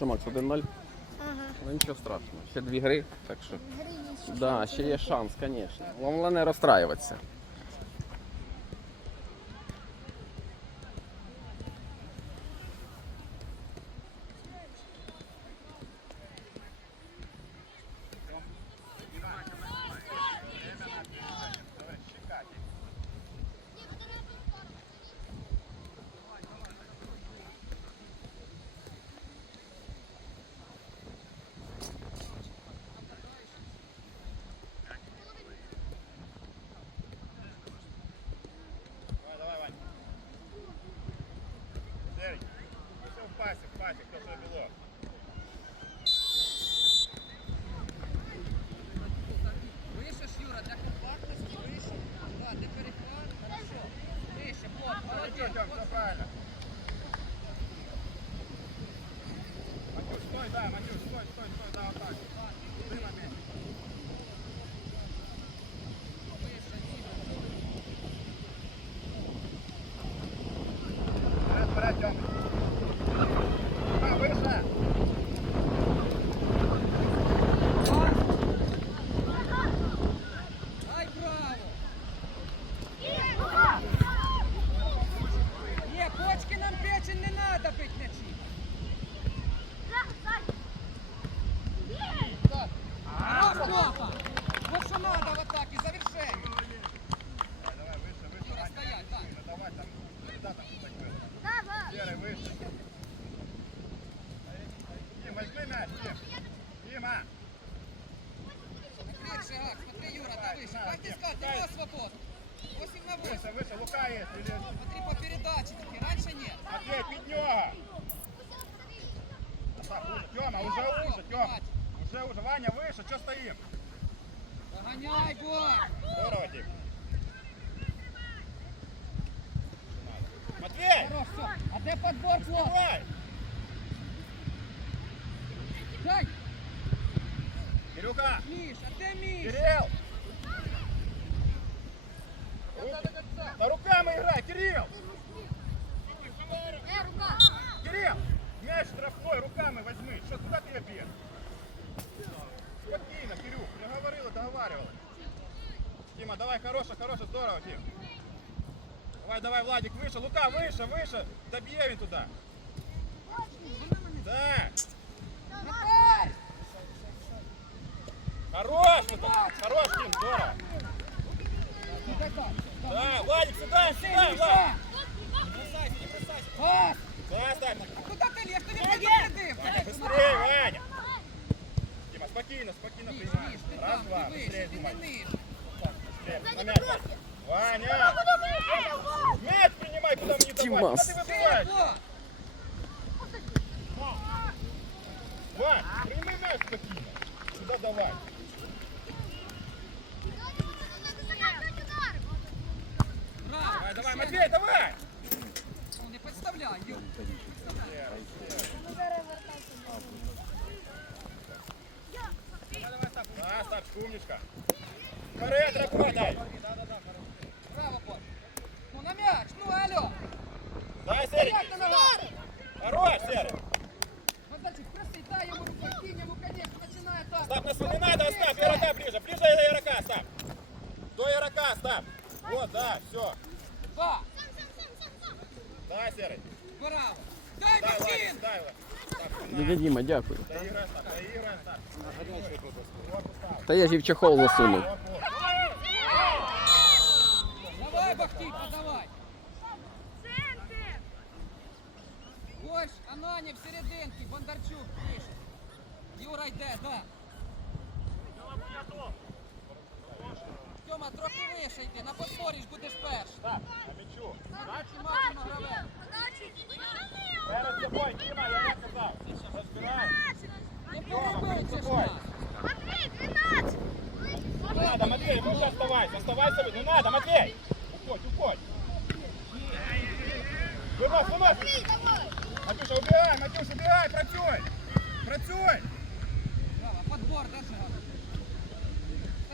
що, Макс, 1-0? Ага. Ну нічого страшного. Ще дві гри, так що. Гри є ще. Да, ще є шанс, звісно. Головне не розстраюватися. В пасе, в пасе, Кирюха, Міш, а де Міш? Кирилл. Да руками играй, Кирилл. Рука. Кирилл, мяч штрафной, руками возьми. Что, куда ты ее бьешь? Спокойно, Кирюх, я говорила, договаривалась. Дима, давай, хорошо, хорошо, здорово, Дим. Давай, давай, Владик, выше, Лука, выше, выше. Добьем туда. Да. Хорош, вот так. Хорош, Дим, здорово. Ну, дай так. Да, Владик, сюда, сюда, Міша! Влад. Не бросайся, не бросайся. Пас! Да, ставь. А куди ти лєш? Ти не предупредив! Ваня, быстрее, Ваня. Дима, спокойно, спокойно Міш, принимай. Міш, ти Раз, там, два, ти быстрее вище, ти не думай. ниж. Быстрее, на мяч. Ваня, мяч принимай, куда мне давать. Димас. Куда ты выбиваешь? Влад! Вань, прими мяч спокойно. Сюда давай. Давай, давай, Матвей, давай. Не підставляй, Юр. Да, Стап, умничка. Вперед, работай. Браво, Бой! Ну, на м'яч! Ну, алло! Дай, Серый. Хорош, Серый. Бондарчук, проси, дай ему рукой, кинь ему, конечно, начинает так. Стап, на не надо, Стап, игрока ближе. Ближе до игрока, Стап. До игрока, Стап. Вот, да, все. Два! Дай, Серый. Браво! Дай, Дай, Владик, Максим! дай, Влад. Стап, Дядя Діма, дякую. Доиграй, Стап, доиграй, Стап. Корпус, Стап. Та я ж і в чехол засунув. Вот, вот. Давай, Бахтипа, давай! Больш, Ананів серединки, Бондарчук пише. Юра йде, да. Тьома, трохи вище йди, на подборі ж будеш перший. Стап, на мячу. Максимально гравець. Перед собой, Дима, я не сказал. Разбирай. Не перебийте ж нас. Не надо, Матвей, ну оставайся, оставайся. Не надо, Матвей. Уходь, уходь. Вынос, вынос. Матюша, убирай, Матюша, убирай, працюй. Працюй. Подбор держи.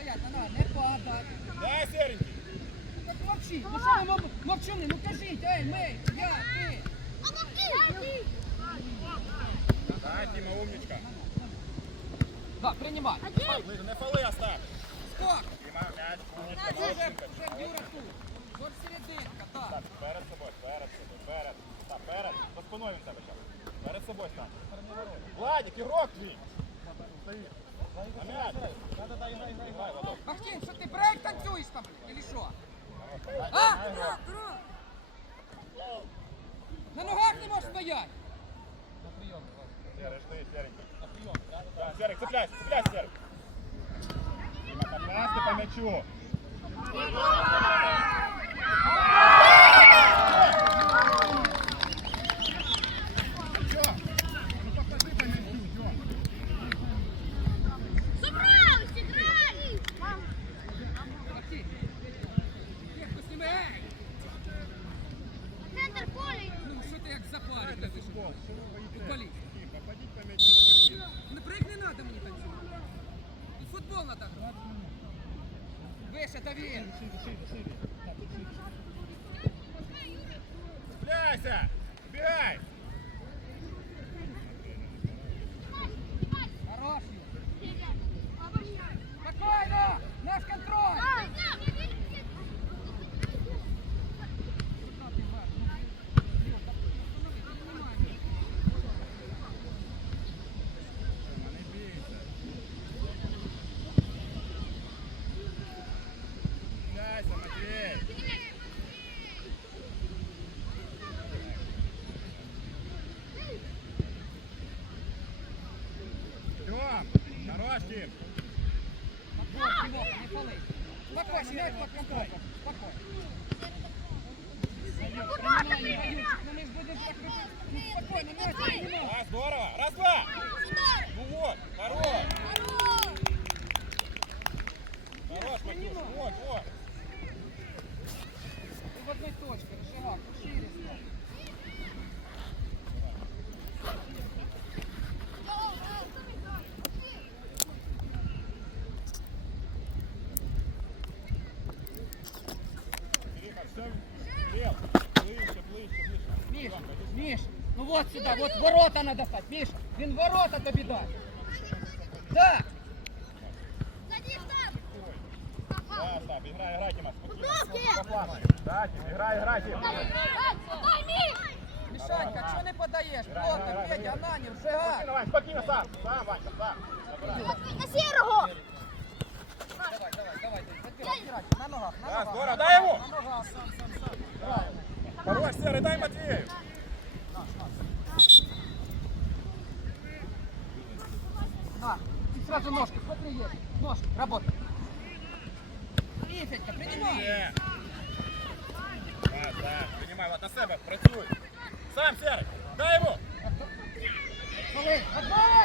Не падать. Дай, серенький. Так мовчи, ну що ви мов- мовчуни, ну кажіть, ей, ми, я, ти. Да, Тима, умничка. Принимай. Ближе, не фоли оставь. Скок. Тима, м'яч, умничка, молодчинка. уже Юра тут. Вот серединка, Так, так. перед собою, перед собою, перед. Так, перед. За спиною він тебе зараз. Перед собою стань. Владик, ігрок твій. Стоїть. На м'яч. Да-да-да, іграй, іграй, іграй, Владок. Махтин, что ты брейк танцуешь там, блин, или что? Дай, А? дай, ігрок. На ногах не можешь стоять. Серый, жди, серенький. Да, Серый, цепляйся, цепляйся, Серый. Тима, попасти по мячу. вот сюда, вот ворота надо стать. Миша, він ворота тобі дай. Да. Да, Стап, играй, играй, Тима, спокойно. Руки! По плану. Да, Тим, играй, играй, Тим. Мішанька, чого не подаєш? Грай, Плотно, грай, грай, Петя, грай. Ананів, Жигар. Спокойно, Вань, спокойно, сам, сам, Ванька, сам. Забирай. На серого! Давай, давай, давай, забирай, забирай. На ногах, на Да, ногах. здорово, дай ему. На ногах. Хорош, Серый, дай Матвею. Сразу ножки, смотри, есть. Ножки, работай. И, Федька, принимай. Так, так, принимай, вот на себе, працюй. Сам, Серый, дай ему. Коли, отбор!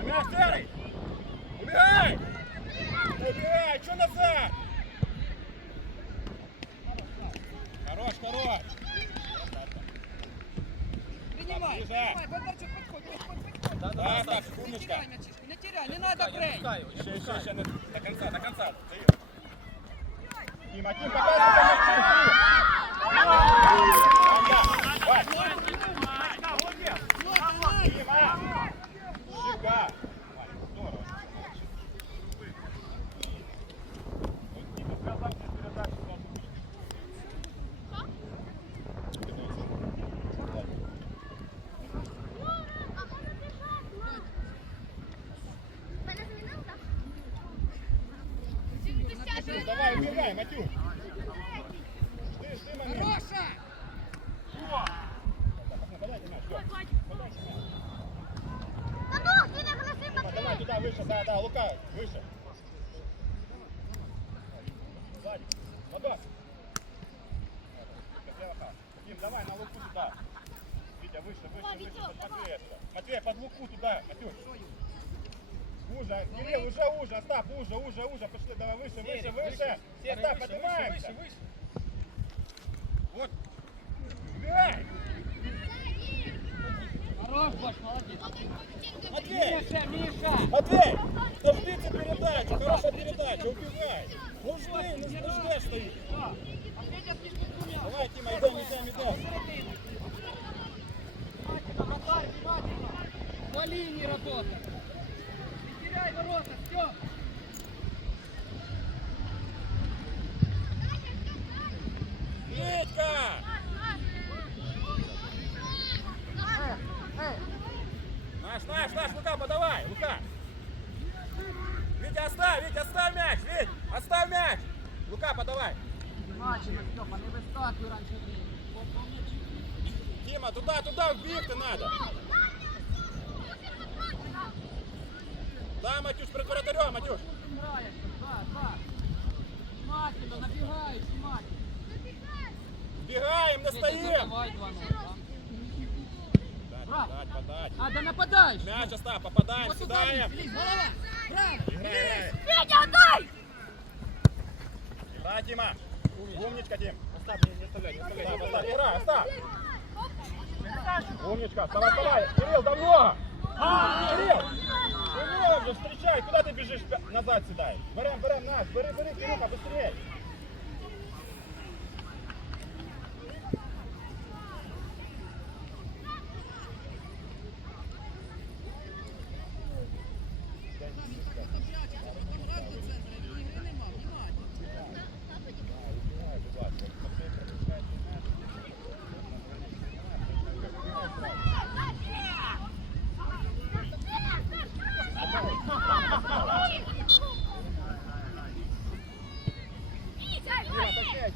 Мяч, Серый. Убегай! Убегай, что назад? Хорош, хорош. Принимай! Ближе. Принимай, Бондарчук, подходь, подходь, подходь! Да, да, да, Не теряй мячишку, не теряй, не надо брейк! Еще, еще, еще, не- до конца, до конца. Тима, Тим, показывай, как мячи, Тим. Ваня, Вань. Тима. Шика. Вань, здорово. Вот Тима сказал, что передача должна быть. Давай, убегай, Матюк. Жди, жди момент. Хороша! Подайте мяч, всё. Подайте мяч. ну, Дима, давай туда, выше, да, да, Лука, выше. Сзади. Ладос. Дим, давай на Луку туда. Витя, выше, выше, выше, под Матвея сюда. Матвей, под Луку туда, Матюш. Уже, Кирилл, уже уже, Остап, уже, уже, уже, пошли, давай выше, выше, выше. Остап, поднимаемся. Вот. Убегай. Хорош, Бош, молодец! Матвей, Миша, Миша! Матвей, да жди ты передачу, хорошая передача, убегай. Ну жди, ну жди, стоит. Давай, Тима, идем, идем, идем. По линии работа! Теряй ворота, Степ! Витька! Наш, наш, наш, Лука, подавай, Лука. Витя, оставь, Витя, оставь мяч, Вить, оставь мяч. Лука, подавай. Тима, туда, туда, вбив-то надо. Да, Матюш, перед вратарем, Матюш. Играешь, да, да. Внимательно, набегаешь, внимательно. Бегаем, настоим. Давай, 2-0, Подать, подать, подать. да? А, да нападаешь! Мяч, Остап, попадаем, Вот. Филипп, голова! Браво! Федя, отдай! Да, Тима. Умничка, Тим. Остап, не, оставляй, не оставляй. Остап, Остап, играй, Остап. Умничка, вставай, вставай. Кирилл, давно. Кирилл, Встречай. Куда ты бежишь? Назад седай. Берем, берем, наш. Бери, бери, Кирюха, быстрее.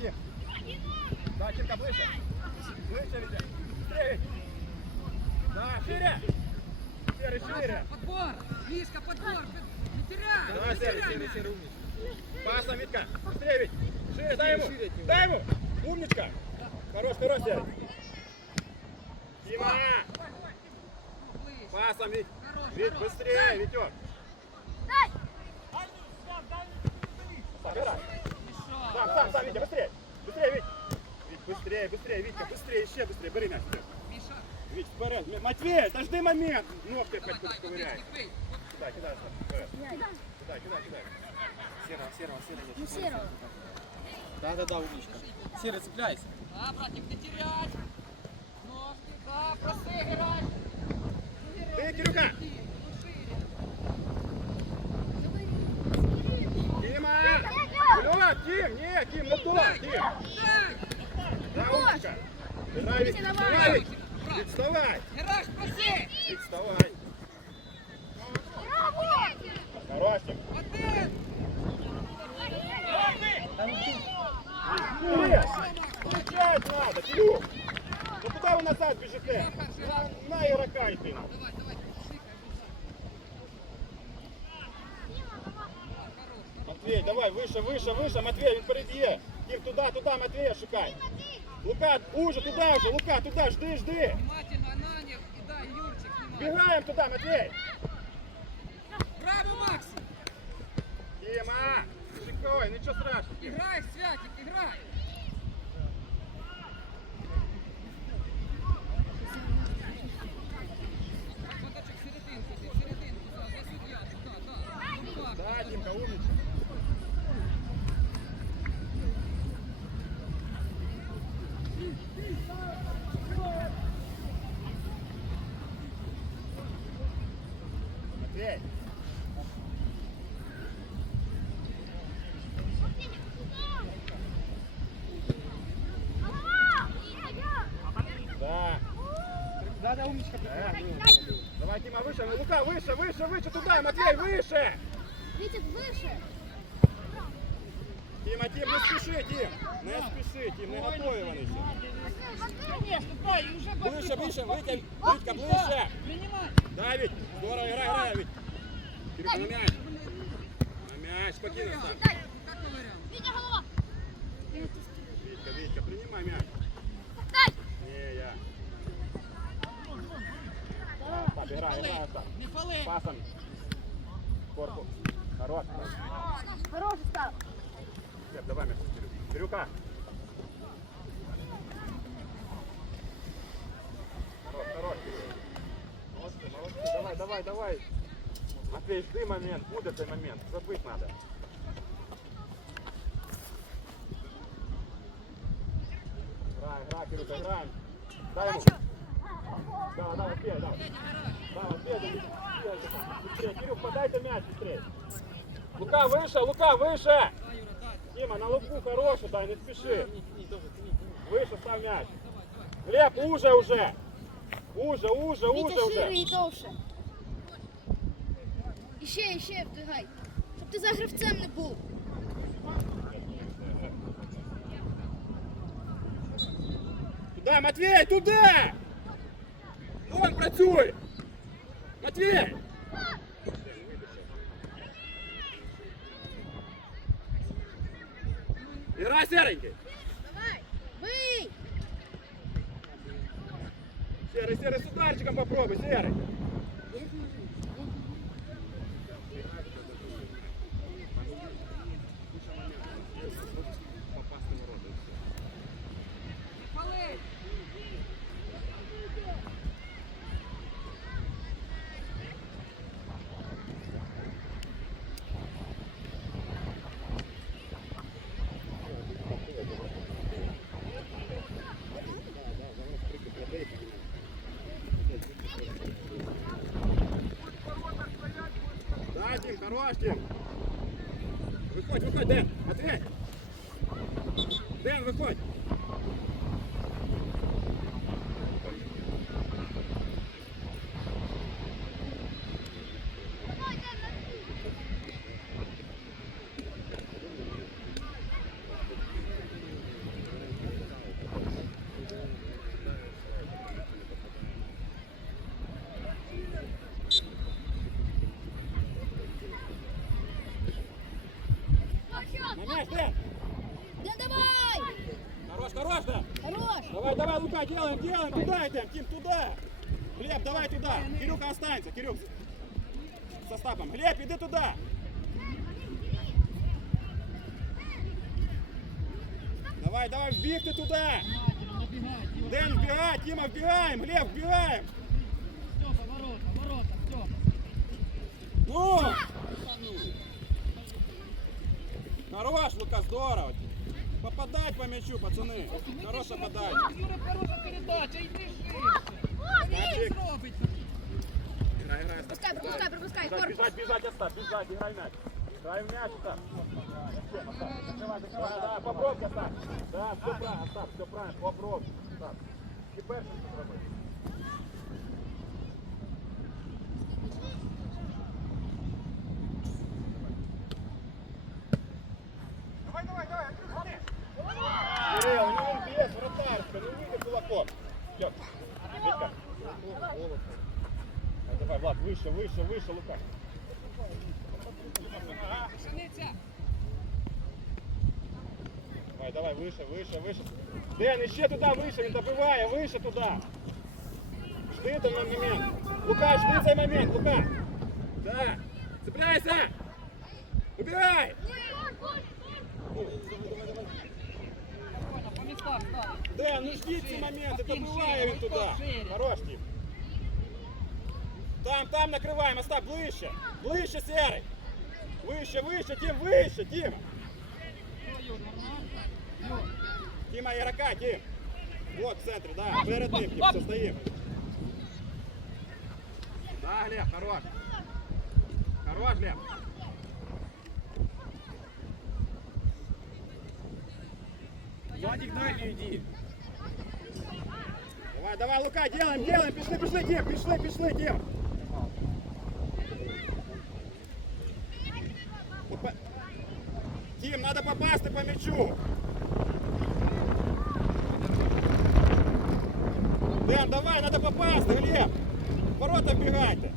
Тим. Да, Тимка, ближе. Ближе, Витя. Быстрее. Да, шире. Серый, шире. Подбор! Мишка, подбор! Не теряй! Не серый, серый, серый, умничка. Пасом, Витка. Быстрее, Вить. Шире, дай ему. Дай ему. Умничка. Хорош, хорош, серый. Ну, ближе. Пасом, Вить. Вить, быстрее, Витек. Дай! Собирай. Сам, сам, сам, Витя, быстрее. Быстрее, Вить. Вить, быстрее, быстрее, Витька, быстрее, еще быстрее. Бери мяч. Миша. Вить, вперед. Матвей, дожди момент. Ногти Давай, опять дай, ковыряй. Матвей, бей. Кидай, кидай, вперед. Кидай, кидай, кидай. Серого, серого, серого. Ну, серого. Да-да-да, умничка. Серый, цепляйся. Да, братик, не терять. Ножки, да, проси играть. Ты, Кирюха. Вперед, Дім, ні, Дім, мотор, Дім. Даунечка. Навіть, навіть, відставай. Гераш, проси. Відставай. Ну куда вы назад бежите? На, игрока, Альпина. выше, выше, выше, Матвей, він впереді. Тим, туди, туди, Матвея шукай. Лука, уже, туди вже, Лука, туди, жди, жди. Внимательно, Ананів, і дай, Юрчик, внимательно. Бігаємо туди, Матвей. Браво, Максим! Тима, шикой, нічого страшного. Играй, Святик, играй! выше, выше, выше, туда, Матвей, выше! Витя, выше. Тима, Тим, не спіши, Тим! Не спіши, Тим, не готові вони ще. Конечно, дай, уже Ближче, ближче, Витя, Витька, ближче! Принимай! Дай, Вить, здорово, играй, играй, Вить! Кирюха, на мяч! На мяч, спокойно, Стас. Дай. Как мы вариант? Витя, голова. Витька, Витька, принимай мяч. Пап, играй, играй, Остап. Не фали! Пасом. Корпус. Хорош. Хороший стал. Глеб, давай мяч, Кирюха. Кирюха. Хорош, хорош. Молодцы, молодцы. Давай, давай, давай. Матвей, жди момент, буде цей момент. Забыть надо. Играй, играй, Кирюха, играем. Дай ему. Да, да, успей, да. Да, успей, да, быстрее, быстрее. Кирюх, подайте мяч быстрее. Лука, выше, Лука, выше! Да, Юра, дай. Дима, на луку хороший, дай, не спеши. Выше ставь мяч. Глеб, уже уже. Уже, уже, уже, Витя шире уже. і довше. Іще, іще вдвигай. Щоб ти за гравцем не був. Туда, Матвей, туда! Вон, працюй! Матвей! Играй, серенький! Давай. Бий. Серый, серый, с ударчиком попробуй, серый! Не фали! Да, Дим, хорош, Дим. Выходь, выходь, Дэн, Матвей. Дэн, выходь. На мяч, Дэн. Да давай. Хорош, хорош, Дэн. Хорош. Давай, давай, Лука, делаем, делаем, туда идем, Тим, туда. Глеб, давай туда. Кирюха останется, Кирюх с Остапом. Глеб, иди туда. Давай, давай, вбіг ти туди. Набегай, Юра. День, вбігай, Тіма, вбігаємо, Глеб, вбігаємо. Лука, здорово. Попадай по мячу, пацаны. Хороша подача. Юра, хороша передача? Играй, играй, Остап. Пропускай, пропускай. Бежать, бежать, бежать, Остап, бежать, играй мяч. Играй мяч? Закрывай, закрывай. Да, попробуй, Остап. Да, все правильно, Остап, все правильно, попробуй. І першим що зробити. Давай, давай, давай, Андрюха, Кирилл, не без вратарська, не вийде кулаком. Йоп, Вітька. А, Давай, Влад, выше, выше, выше, Лука. Пшениця. давай, выше, выше, выше. Дэн, еще туда, выше, не добывая, выше туда. Жди там на момент. Лука, жди цей момент, Лука. Да. Цепляйся. Убирай. По местам стали. Дэн, ну жди ці моменти, Максим, добиває шире, він туди. Вовко, шире. Хорош, Тім. Там, там накриваємо, Остап, ближче. Ближче, Серий. Вище, вище, Тім, вище, Тіма. Тіма Ярака, Тім. Вот в центрі, да, перед ним, Тім, все стоїмо. Да, Глеб, хорош. Хорош, Глеб. Владик, дальше иди. Давай, давай, Лука, делаем, делаем, пішли, пішли, Дім, пішли, пішли, Дім. Попа- Дім, надо попасти по мячу. Дэн, давай, надо попасти, Глеб. Ворота бігайте.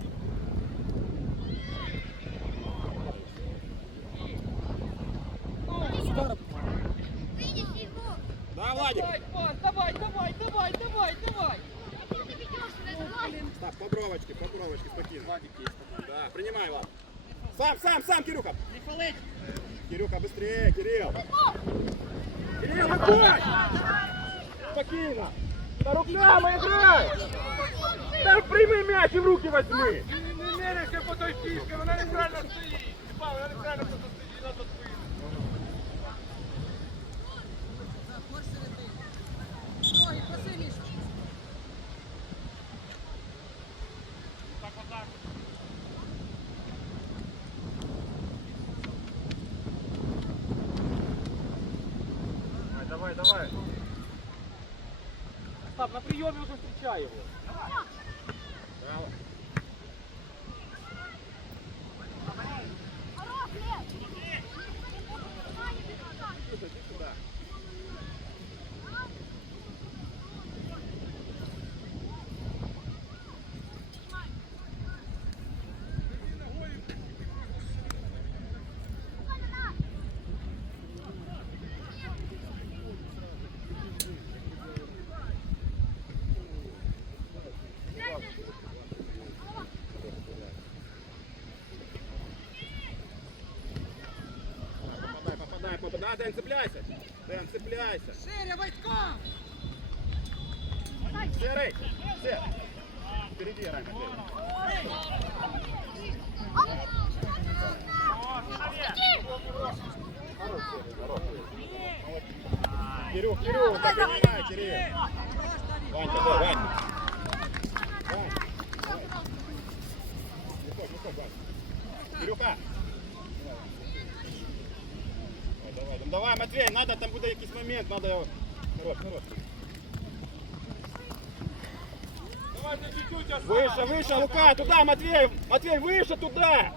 Попадай. Дэн, цепляйся. Дэн, цепляйся. Шире, Войтком. Серый, Серый. Впереди раньше. Кирюх, Кирюх, так меняй, Кирилл. Вань, давай, Вань. Вань, давай. Выходь, выходь, Вань. Кирюха. Давай, давай, ну давай, Матвей, надо, там буде якийсь момент, надо його. Хорош, хорош. Выше, выше, Лука, туда, Матвей, Матвей, выше туда,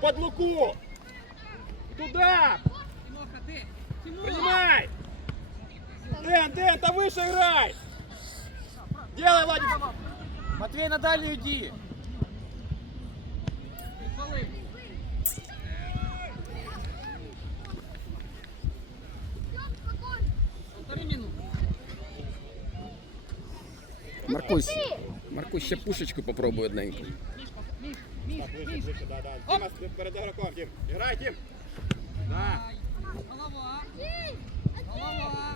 под Луку, туда, принимай. Дэн, Дэн, да выше играй. Делай, Владик. Матвей, на дальнюю иди. Маркусь, Маркусь, ще пушечку попробуй одненьку. Міш, Міш, Міш, Так, выше, Міш. выше, да, да. Дима, с- перед игроком, Дим. Играй, Дим. Да, Ай. Голова. Голова.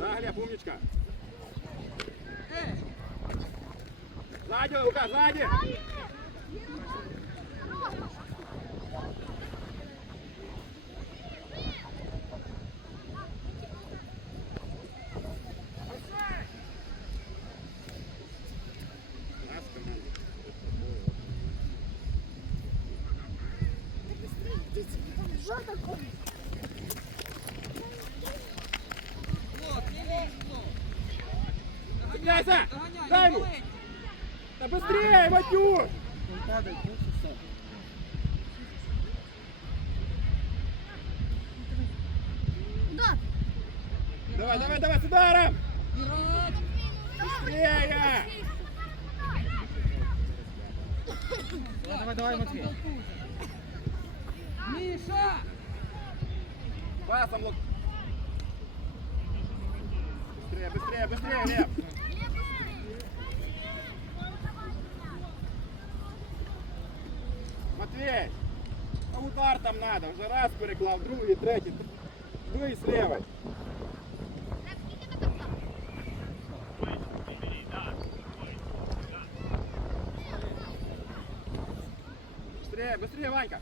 да, Глеб, умничка. Е, Сзади, Лука, сзади. Быстрее, Матюш! Да. Давай, давай, давай, с ударом! Быстрее! Давай, давай, Матвей. Миша! Пасом, Лук. Быстрее, быстрее, быстрее, Глеб. Матвей, а удар там надо. Вже раз переклав, другий, третій. Дуй з лівої. Быстрее, быстрее, Ванька.